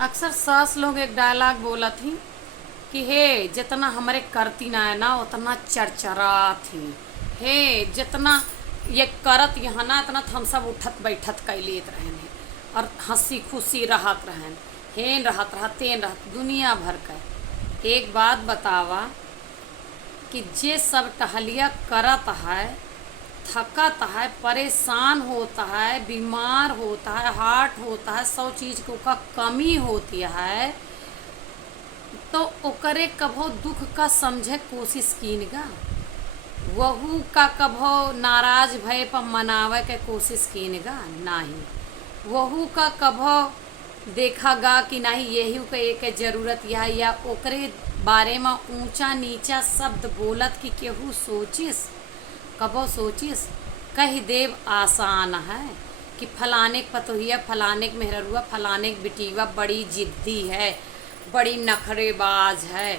अक्सर सास लोग एक डायलॉग बोला थी कि हे जितना हमरे करती ना है ना उतना चरचरा थी। हे जितना ये करत यहाँ ना इतना तो हम सब उठत बैठत कैलियत रहन है और हंसी खुशी रहत रहन। हेन रहत रहत तेन रहत दुनिया भर का। एक बात बतावा कि जे सब टहलिया करत है, थकत है, परेशान होता है, बीमार होता है, हार्ट होता है, 100 चीज़ को का कमी होती है, तो ओकरे कभो दुख का समझे कोशिश कीनगा। वहू का कभो नाराज भय पर मनावे के कोशिश कीनगा नहीं। वहू का कभो देखागा कि नहीं यही के एक ज़रूरत यह या ओकरे बारे में ऊंचा नीचा शब्द बोलत कि केहू सोचिस कबो सोचिस। कह देव आसान है कि फलाने के पतोहिया, फलाने के मेहरुआ, फलाने के बिटिवा बड़ी जिद्दी है, बड़ी नखरेबाज है,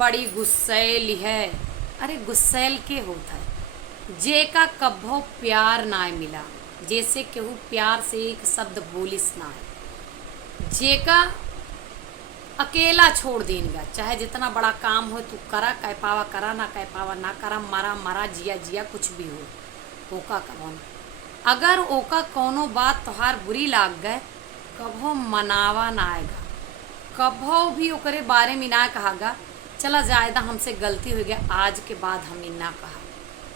बड़ी गुस्सैल है। अरे गुस्सैल के होता है जे का कभो प्यार ना मिला, जैसे केहू प्यार से एक शब्द बोलिस ना है, जे का अकेला छोड़ देंगे। चाहे जितना बड़ा काम हो तू करा, कह पावा करा, ना कह पावा ना करा, मरा मरा, जिया जिया, कुछ भी हो ओका कहो ना। अगर ओका कोनो बात तोहार बुरी लाग गए कभो मनावा ना आएगा, कभो भी ओकरे बारे में ना कहागा चला जायदा हमसे गलती हो गया, आज के बाद हम ना कहा।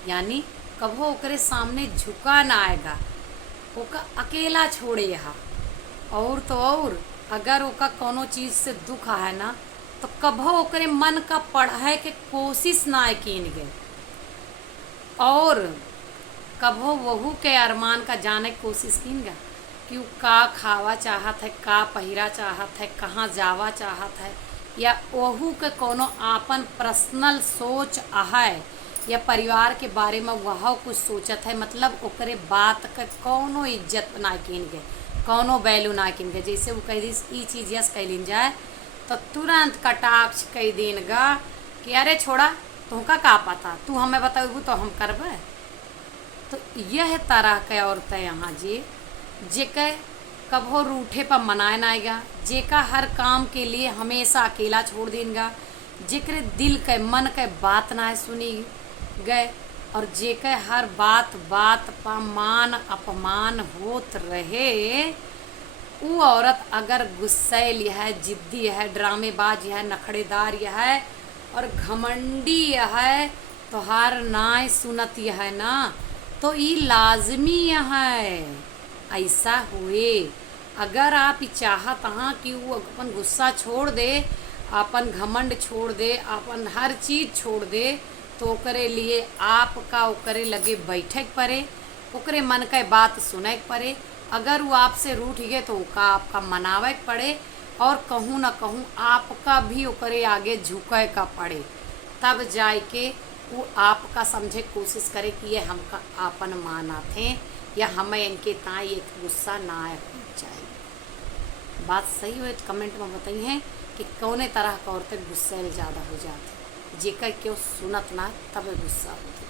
यानी कभो ओकरे सामने झुका ना आएगा, ओका अकेला छोड़े यहाँ। और तो और अगर ओका कोनो चीज़ से दुख है ना तो कभो ओकरे मन का पढ़े के कोशिश ना कीन गए, और कभो वहू के अरमान का जाने की कोशिश कीन गए कि वो का खावा चाहत है, का पहिरा चाहत है, कहाँ जावा चाहत है, या वहू के कोनो आपन पर्सनल सोच है या परिवार के बारे में वह कुछ सोचत है। मतलब ओकरे बात का कोनो इज्जत ना कीन गए, कौनो वैल्यू ना किन गए। जैसे वो कह दी ई चीज़ यस कैलिन जाए तो तुरंत कटाक्ष कह देगा कि अरे छोड़ा तुमका का पता, तू हमें बताबू तो हम करबे। तो यह तरह के औरतें यहाँ जे के कभो रूठे पर मनाए ना आएगा, जे का हर काम के लिए हमेशा अकेला छोड़ देगा, जेकरे दिल के मन के बात ना सुनी गए, और जे के हर बात बात पर मान अपमान होत रहे। वो औरत अगर गुस्सैल है, जिद्दी है, ड्रामेबाज है, नखड़ेदार है और घमंडी है, तो हार नाय सुनत है ना, तो ये लाजमी है ऐसा हुए। अगर आप चाहत हाँ कि वो अपन गुस्सा छोड़ दे, अपन घमंड छोड़ दे, अपन हर चीज़ छोड़ दे, तो ओकरे लिए आपका ओकरे लगे बैठे के पड़े, ओकरे मन के बात सुने के पड़े। अगर वो आपसे रूठ गए तो ओका आपका मनावे के पड़े, और कहूँ ना कहूँ आपका भी ओकरे आगे झुके का पड़े, तब जाए के वो आपका समझे कोशिश करे कि ये हमका आपन माना थे या हमें इनके ताई एक गुस्सा ना जाए। बात सही हो तो कमेंट में बताइए कि कौने तरह का औरतें गुस्सैल ज़्यादा हो जाती, जेकर क्यों सुनत ना तब गुस्सा होती।